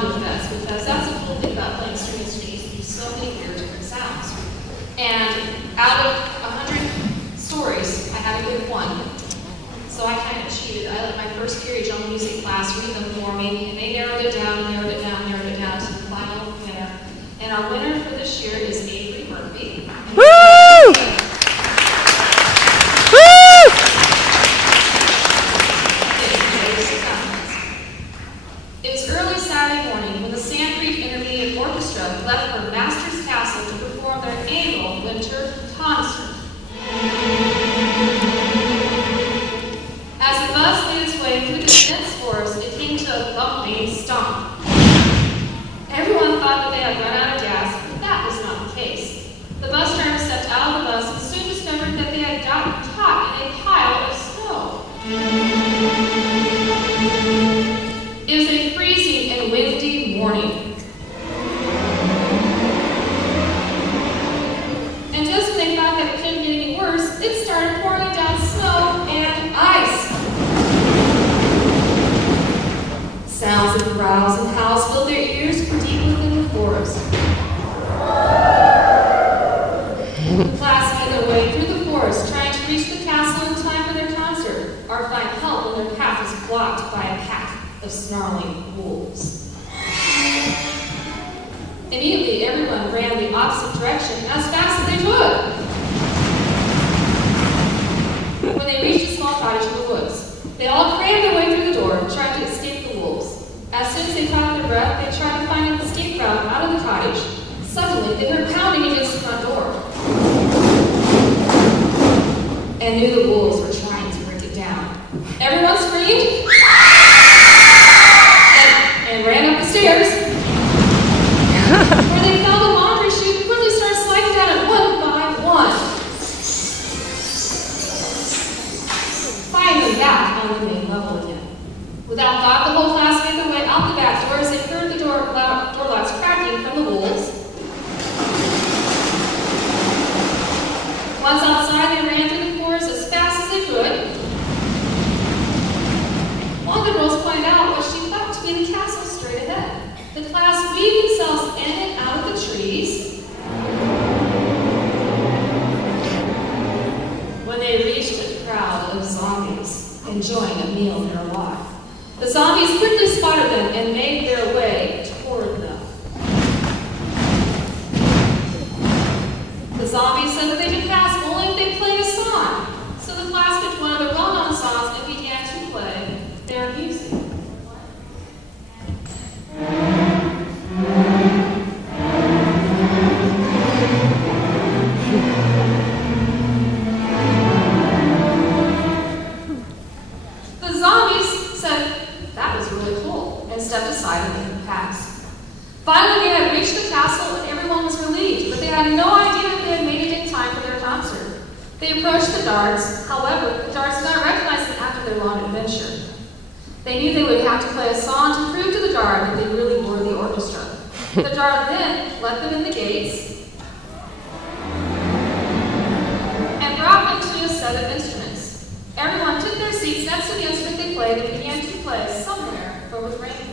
sound effects, because that's the cool thing about playing string instruments. You do so many weird different sounds. And out of 100 stories, I had to give one. So I kind of cheated. I let my first period drama music class read them for me, and they narrowed it down, and narrowed it down, narrowed it down to the final winner. And our winner for this year is Avery Murphy. Woo! It was early Saturday morning when the Sand Creek Intermediate Orchestra left for Masters Castle to perform their annual winter concert. As the bus made its way through the dense forest, it came to a bumping stomp. Everyone thought that they had run out of gas, but that was not the case. The bus driver stepped out of the bus and soon discovered that they had gotten caught in a pile of snow. It was a freezing and windy morning. And just when they thought that it couldn't get any worse, it started pouring down snow and ice. Sounds of growls and howls filled their ears from deep within the forest. The class made their way through the forest, trying to reach the castle in time for their concert, or find help when their path was blocked by a pack of snarling wolves. Immediately, everyone ran the opposite direction as fast as they could. When they reached a small cottage in the woods, they all crammed their way through the door, trying to escape the wolves. As soon as they caught their breath, they tried to find an escape route out of the cottage. Suddenly, they heard pounding against the front door and knew the wolves were trying to break it down. Everyone screamed and ran up the stairs. Where they found a laundry chute and quickly started sliding down it one by one. Finally back on the main level again. Without thought, the whole class made their way out the back door as they heard the door locks cracking from the wolves. Once outside, they ran through the forest as fast as they could. One of the girls pointed out what she thought to be the castle straight ahead. The class weaved themselves in and out of the trees. When they reached a crowd of zombies enjoying a meal nearby, the zombies quickly spotted them and made their way toward them. The zombies said that they could pass only if they played a song, so the class picked one of the well-known songs and began to play their music. The zombies said that was really cool and stepped aside and they could pass. Finally, they had reached the castle and everyone was relieved, but they had no idea if they had made it in time for their concert. They approached the guards. However, the guards did not recognize them after their long adventure. They knew they would have to play a song to prove to the guard that they really were the orchestra. The guard then let them in the gates and brought them to a set of instruments. Everyone took their seats next to the instrument they played and began to play Somewhere Over the Rainbow.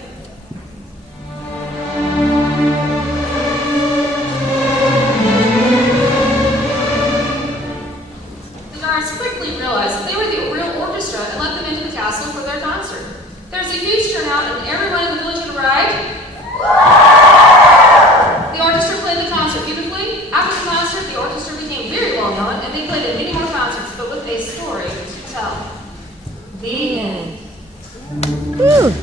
The guards quickly realized that they were the real orchestra and let them into the castle for their concert. There was a huge turnout and everyone in the village had arrived. The orchestra played the concert beautifully. After the concert, the orchestra became very well known and they played at many more concerts, but with a story to tell. The end. Woo!